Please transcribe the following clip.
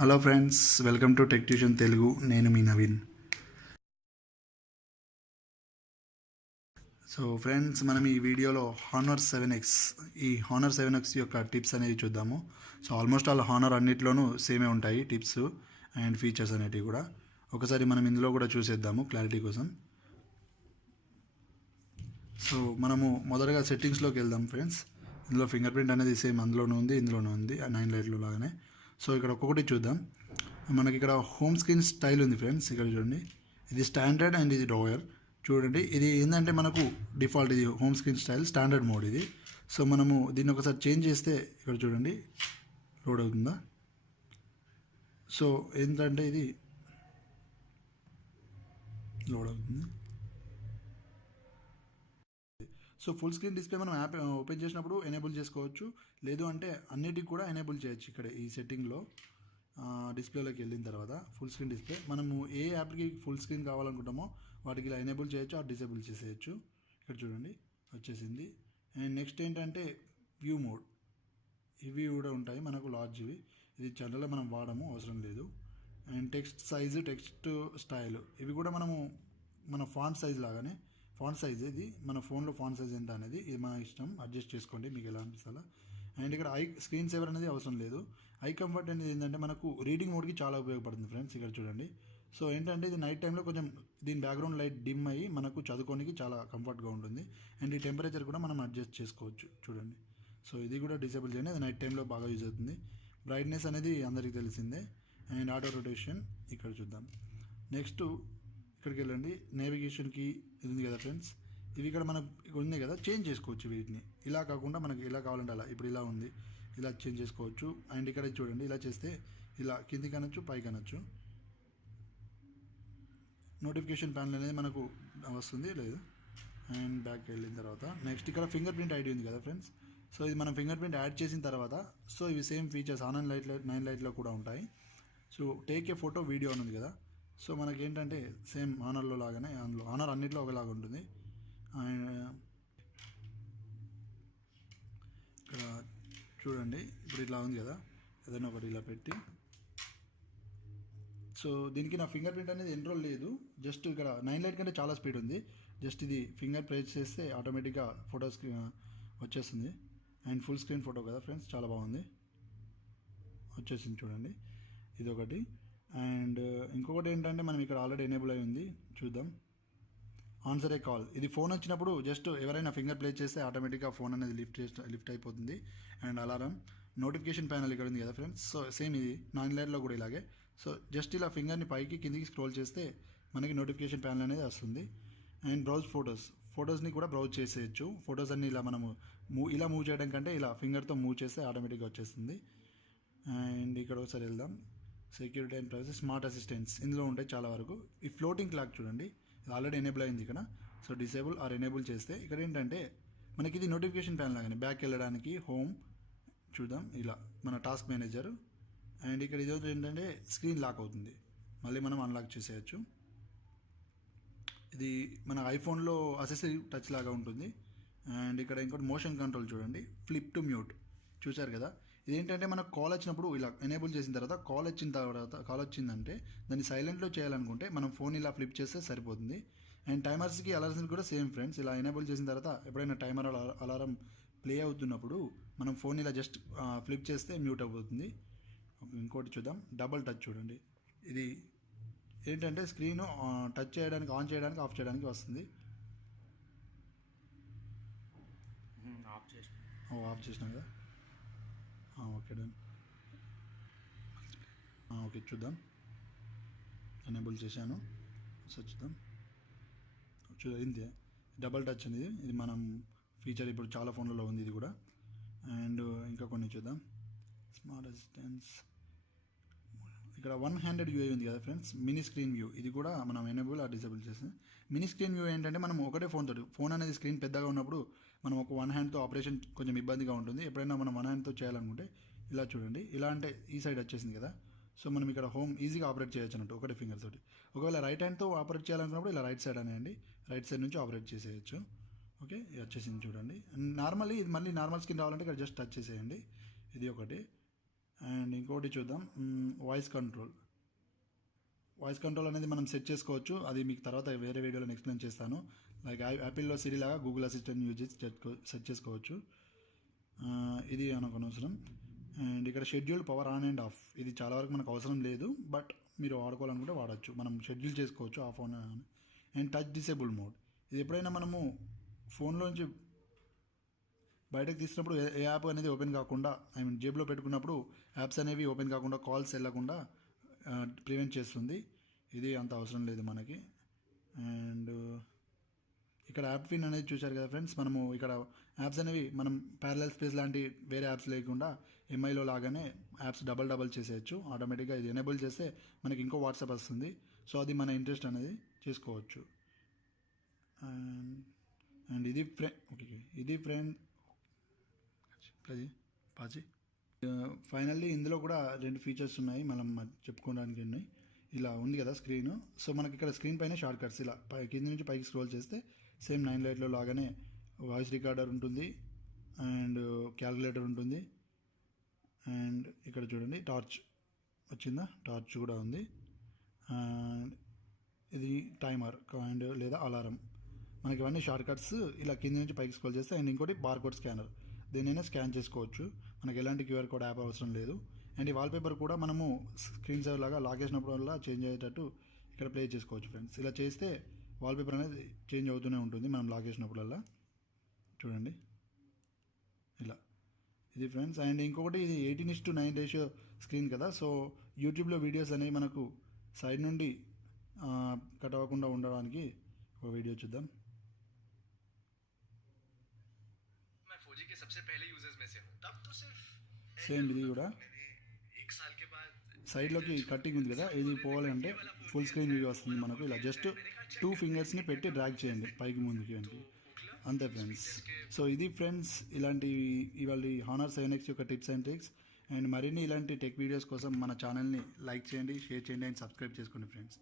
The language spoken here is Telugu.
Hello friends, welcome to tech tuition Telugu. నేను మీ నవీన్. సో ఫ్రెండ్స్, మనం ఈ వీడియోలో హానర్ 7X హానర్ 7X యొక్క టిప్స్ అనేవి చూద్దాము. సో ఆల్మోస్ట్ ఆల్ హానర్ అన్నిట్లోనూ సేమే ఉంటాయి టిప్స్ అండ్ ఫీచర్స్ అనేటివి కూడా. ఒకసారి మనం ఇందులో కూడా చూసేద్దాము క్లారిటీ కోసం. సో మనము మొదటగా సెట్టింగ్స్లోకి వెళ్దాం ఫ్రెండ్స్. ఇందులో ఫింగర్ ప్రింట్ అనేది సేమ్ అందులోనూ ఉంది, ఇందులోనూ ఉంది, 9 లైట్లో లాగానే. సో ఇక్కడ ఒక్కొక్కటి చూద్దాం. మనకి ఇక్కడ హోమ్ స్క్రీన్ స్టైల్ ఉంది ఫ్రెండ్స్. ఇక్కడ చూడండి, ఇది స్టాండర్డ్ అండ్ ఇది డ్రాయర్. చూడండి, ఇది ఏంటంటే మనకు డిఫాల్ట్, ఇది home screen style standard mode ఇది. సో మనము దీన్ని ఒకసారి చేంజ్ చేస్తే ఇక్కడ చూడండి లోడ్ అవుతుందా. సో ఏంటంటే ఇది లోడ్ అవుతుంది. సో ఫుల్ స్క్రీన్ డిస్ప్లే మనం యాప్ ఓపెన్ చేసినప్పుడు ఎనేబుల్ చేసుకోవచ్చు, లేదు అంటే అన్నిటికి కూడా ఎనేబుల్ చేయొచ్చు. ఇక్కడ ఈ సెట్టింగ్లో డిస్ప్లేలోకి వెళ్ళిన తర్వాత ఫుల్ స్క్రీన్ డిస్ప్లే, మనము ఏ యాప్కి ఫుల్ స్క్రీన్ కావాలనుకుంటామో వాటికి ఇలా ఎనేబుల్ చేయొచ్చు, ఆ డిసేబుల్ చేసేయచ్చు. ఇక్కడ చూడండి వచ్చేసింది. అండ్ నెక్స్ట్ ఏంటంటే వ్యూ మోడ్, ఇవి కూడా ఉంటాయి మనకు లార్జ్వి. ఇది జనరల్గా మనం వాడము, అవసరం లేదు. And text size, text style, ఇవి కూడా మనము మన ఫాంట్ సైజ్ లాగానే. ఫాంట్ సైజ్ ఇది మన ఫోన్లో ఫాంట్ సైజ్ ఎంత అనేది ఇది మన ఇష్టం, అడ్జస్ట్ చేసుకోండి మీకు ఎలా అనిపిస్తుందో. అండ్ ఇక్కడ స్క్రీన్ సేవర్ అనేది అవసరం లేదు. ఐ కంఫర్ట్ అనేది ఏంటంటే మనకు రీడింగ్ మోడ్కి చాలా ఉపయోగపడుతుంది ఫ్రెండ్స్. ఇక్కడ చూడండి. సో ఏంటంటే ఇది నైట్ టైంలో కొంచెం దీని బ్యాక్గ్రౌండ్ లైట్ డిమ్ అయ్యి మనకు చదువుకోనికి చాలా కంఫర్ట్గా ఉంటుంది. అండ్ ఈ టెంపరేచర్ కూడా మనం అడ్జస్ట్ చేసుకోవచ్చు చూడండి. సో ఇది కూడా డిసేబుల్ చేయండి, అది నైట్ టైంలో బాగా యూజ్ అవుతుంది. బ్రైట్నెస్ అనేది అందరికీ తెలిసిందే. అండ్ ఆటో రొటేషన్ ఇక్కడ చూద్దాం. నెక్స్ట్ ఇక్కడికి వెళ్ళండి, నేవిగేషన్కి ఇది ఉంది కదా ఫ్రెండ్స్. ఇవి ఇక్కడ మనకు ఉంది కదా, చేంజ్ చేసుకోవచ్చు వీటిని. ఇలా కాకుండా మనకి ఎలా కావాలంటే అలా, ఇప్పుడు ఇలా ఉంది, ఇలా చేంజ్ చేసుకోవచ్చు. అండ్ ఇక్కడ చూడండి, ఇలా చేస్తే ఇలా కిందికి అనొచ్చు, పైకి అనొచ్చు. నోటిఫికేషన్ ప్యానల్ అనేది మనకు వస్తుంది లేదు. అండ్ బ్యాక్ వెళ్ళిన తర్వాత నెక్స్ట్ ఇక్కడ ఫింగర్ ప్రింట్ ఐడి ఉంది కదా ఫ్రెండ్స్. సో ఇది మనం ఫింగర్ ప్రింట్ యాడ్ చేసిన తర్వాత, సో ఇవి సేమ్ ఫీచర్స్ ఆన్ లైట్లో 9 లైట్లో కూడా ఉంటాయి. So take a photo video అని ఉంది కదా. సో మనకి ఏంటంటే సేమ్ ఆనర్లో లాగానే, అందులో ఆనర్ అన్నిట్లో ఒకలాగా ఉంటుంది. అండ్ ఇక్కడ చూడండి, ఇప్పుడు ఇట్లా ఉంది కదా, ఏదైనా ఒకటి ఇలా పెట్టి. సో దీనికి నా ఫింగర్ ప్రింట్ అనేది ఎన్రోల్ లేదు, జస్ట్ ఇక్కడ 9 లైట్ కంటే చాలా స్పీడ్ ఉంది. జస్ట్ ఇది ఫింగర్ ప్రెస్ చేస్తే ఆటోమేటిక్గా ఫోటోస్ వచ్చేస్తుంది. అండ్ ఫుల్ స్క్రీన్ ఫోటో కదా ఫ్రెండ్స్, చాలా బాగుంది, వచ్చేసింది చూడండి. ఇది ఒకటి. అండ్ ఇంకొకటి ఏంటంటే మనం ఇక్కడ ఆల్రెడీ ఎనేబుల్ అయి ఉంది, చూద్దాం. ఆన్సర్ ఏ కాల్, ఇది ఫోన్ వచ్చినప్పుడు జస్ట్ ఎవరైనా ఫింగర్ ప్లేస్ చేస్తే ఆటోమేటిక్గా ఫోన్ అనేది లిఫ్ట్ అయిపోతుంది. And alarm. నోటిఫికేషన్ ప్యానల్ ఇక్కడ ఉంది కదా ఫ్రెండ్స్. సో సేమ్ ఇది 9 లైట్లో కూడా ఇలాగే. సో జస్ట్ ఇలా ఫింగర్ని పైకి కిందికి స్క్రోల్ చేస్తే మనకి నోటిఫికేషన్ ప్యానల్ అనేది వస్తుంది. అండ్ బ్రౌజ్ ఫొటోస్ని కూడా బ్రౌజ్ చేసేయచ్చు. ఫొటోస్ అన్ని ఇలా మనము ఇలా మూవ్ చేయడం కంటే ఇలా ఫింగర్తో మూవ్ చేస్తే ఆటోమేటిక్గా వచ్చేస్తుంది. అండ్ ఇక్కడ ఒకసారి వెళ్దాం. Security and privacy, smart assistants ఇందులో ఉంటాయి చాలా వరకు. ఈ ఫ్లోటింగ్ క్లాక్ చూడండి, ఇది ఆల్రెడీ ఎనేబుల్ అయింది ఇక్కడ. సో డిసేబుల్ ఆర్ ఎనేబుల్ చేస్తే ఇక్కడ ఏంటంటే మనకి ఇది నోటిఫికేషన్ ప్యానల్ లాగానే. బ్యాక్ వెళ్ళడానికి హోమ్ చూద్దాం, ఇలా మన టాస్క్ మేనేజర్. అండ్ ఇక్కడ ఇది ఏంటంటే స్క్రీన్ లాక్ అవుతుంది, మళ్ళీ మనం అన్లాక్ చేసేయచ్చు. ఇది మన ఐఫోన్లో అసెసరీ టచ్ లాగా ఉంటుంది. అండ్ ఇక్కడ ఇంకోటి మోషన్ కంట్రోల్ చూడండి, ఫ్లిప్ టు మ్యూట్, చూశారు కదా. ఇదేంటంటే మనకు కాల్ వచ్చినప్పుడు ఇలా ఎనేబుల్ చేసిన తర్వాత కాల్ వచ్చిందంటే దాన్ని సైలెంట్లో చేయాలనుకుంటే మనం ఫోన్ ఇలా ఫ్లిప్ చేస్తే సరిపోతుంది. అండ్ టైమర్స్కి అలారమ్స్కి కూడా సేమ్ ఫ్రెండ్స్. ఇలా ఎనేబుల్ చేసిన తర్వాత ఎప్పుడైనా టైమర్ అలారం ప్లే అవుతున్నప్పుడు మనం ఫోన్ ఇలా జస్ట్ ఫ్లిప్ చేస్తే మ్యూట్ అయిపోతుంది. ఇంకోటి చూద్దాం, డబల్ టచ్ చూడండి. ఇది ఏంటంటే స్క్రీన్ టచ్ చేయడానికి, ఆన్ చేయడానికి, ఆఫ్ చేయడానికి వస్తుంది. ఆఫ్ చేసినా కదా, ఓకే డన్. ఓకే చూద్దాం, ఎనేబుల్ చేశాను. సో చూద్దాం, ఇంతే డబల్ టచ్ అనేది. ఇది మనం ఫీచర్ ఇప్పుడు చాలా ఫోన్లలో ఉంది ఇది కూడా. అండ్ ఇంకా కొన్ని చూద్దాం. స్మార్ట్ అసిస్టెంట్స్, ఇక్కడ 1 హ్యాండెడ్ వ్యూ ఉంది కదా ఫ్రెండ్స్, మినీ స్క్రీన్ వ్యూ, ఇది కూడా మనం ఎనేబుల్ ఆ డిసేబుల్ చేస్తాం. మినీ స్క్రీన్ వ్యూ ఏంటంటే మనం ఒకటే ఫోన్ అనేది స్క్రీన్ పెద్దగా ఉన్నప్పుడు మనం ఒక 1 హ్యాండ్తో ఆపరేషన్ కొంచెం ఇబ్బందిగా ఉంటుంది. ఎప్పుడైనా మనం 1 హ్యాండ్తో చేయాలనుకుంటే ఇలా చూడండి, ఇలా అంటే ఈ సైడ్ వచ్చేసింది కదా. సో మనం ఇక్కడ హోమ్ ఈజీగా ఆపరేట్ చేయొచ్చు అన్నట్టు ఒకటే ఫింగర్ తోటి. ఒకవేళ రైట్ హ్యాండ్తో ఆపరేట్ చేయాలనుకున్నప్పుడు ఇలా రైట్ సైడ్ అనేయండి, రైట్ సైడ్ నుంచి ఆపరేట్ చేసేయచ్చు. ఓకే, ఇది వచ్చేసింది చూడండి. నార్మల్లీ ఇది మళ్ళీ నార్మల్ స్క్రీన్ రావాలంటే ఇక్కడ జస్ట్ టచ్ చేసేయండి, ఇది ఒకటి. అండ్ ఇంకోటి చూద్దాం, వాయిస్ కంట్రోల్. వాయిస్ కంట్రోల్ అనేది మనం సెట్ చేసుకోవచ్చు, అది మీకు తర్వాత వేరే వీడియోలో ఎక్స్ప్లెయిన్ చేస్తాను. లైక్ యాపిల్లో సిరి లాగా గూగుల్ అసిస్టెంట్ యూజ్ చేసి సెట్ చేసుకోవచ్చు. ఇది మనకు అవసరం. అండ్ ఇక్కడ schedule power on and of, ఇది చాలా వరకు మనకు అవసరం లేదు, బట్ మీరు వాడుకోవాలనుకుంటే వాడచ్చు. మనం షెడ్యూల్ చేసుకోవచ్చు of on. And touch disable mode, ఇది ఎప్పుడైనా మనము ఫోన్లోంచి బయటకు తీసినప్పుడు ఏ యాప్ అనేది ఓపెన్ కాకుండా, ఐ మీన్ జేబులో పెట్టుకున్నప్పుడు యాప్స్ అనేవి ఓపెన్ కాకుండా, కాల్స్ వెళ్ళకుండా ప్రివెంట్ చేస్తుంది. ఇది అంత అవసరం లేదు మనకి. అండ్ ఇక్కడ యాప్ పిన్ అనేది చూశారు కదా ఫ్రెండ్స్, మనము ఇక్కడ యాప్స్ అనేవి మనం ప్యారలల్ స్పేస్ లాంటి వేరే యాప్స్ లేకుండా ఎంఐలో లాగానే యాప్స్ డబల్ చేసేయచ్చు ఆటోమేటిక్గా. ఇది ఎనేబుల్ చేస్తే మనకి ఇంకో వాట్సాప్ వస్తుంది. సో అది మన ఇంట్రెస్ట్ అనేది చేసుకోవచ్చు. అండ్ ఇది ఫ్రెండ్ పాచి. ఫైనల్లీ ఇందులో కూడా 2 ఫీచర్స్ ఉన్నాయి మనం చెప్పుకోవడానికి ఉన్నాయి. ఇలా ఉంది కదా స్క్రీన్. సో మనకి ఇక్కడ స్క్రీన్ పైన షార్ట్ కట్స్ ఇలా కింద నుంచి పైకి స్క్రోల్ చేస్తే సేమ్ 9 లైట్లో లాగానే వాయిస్ రికార్డర్ ఉంటుంది, అండ్ క్యాలిక్యులేటర్ ఉంటుంది, అండ్ ఇక్కడ చూడండి టార్చ్ వచ్చిందా, టార్చ్ కూడా ఉంది. అండ్ ఇది టైమర్ అండ్ లేదా అలారం. మనకి ఇవన్నీ షార్ట్ కట్స్ ఇలా కింద నుంచి పైకి స్క్రోల్ చేస్తే. అండ్ ఇంకోటి బార్కోడ్ స్కానర్, దీనైనా స్కాన్ చేసుకోవచ్చు, మనకి ఎలాంటి క్యూఆర్ కోడ్ యాప్ అవసరం లేదు. అండ్ ఈ వాల్పేపర్ కూడా మనము స్క్రీన్ సేవర్ లాగా లాక్ చేసినప్పుడు వల్ల చేంజ్ అయ్యేటట్టు ఇక్కడ ప్లే చేసుకోవచ్చు ఫ్రెండ్స్. ఇలా చేస్తే వాల్పేపర్ అనేది చేంజ్ అవుతూనే ఉంటుంది మనం లాక్ చేసినప్పుడల్లా. చూడండి ఇలా, ఇది ఫ్రెండ్స్. అండ్ ఇంకొకటి ఇది 18:9 రేషియో స్క్రీన్ కదా, సో యూట్యూబ్లో వీడియోస్ అనేవి మనకు సైడ్ నుండి కట్ అవ్వకుండా ఉండడానికి ఒక వీడియో చూద్దాం. సేమ్ ఇది కూడా సైడ్లోకి కట్టింగ్ ఉంది కదా, ఇది పోవాలి అంటే ఫుల్ స్క్రీన్ వీడియో వస్తుంది మనకు. ఇలా జస్ట్ 2 ఫింగర్స్ని పెట్టి డ్రాగ్ చేయండి పైకి ముందుకి వెనక్కి, అంతే ఫ్రెండ్స్. సో ఇది ఫ్రెండ్స్ ఇలాంటి ఇవాళ హానర్ 7X యొక్క టిప్స్ అండ్ ట్రిక్స్. అండ్ మరిన్ని ఇలాంటి టెక్ వీడియోస్ కోసం మన ఛానల్ని లైక్ చేయండి, షేర్ చేయండి అండ్ సబ్స్క్రైబ్ చేసుకోండి ఫ్రెండ్స్.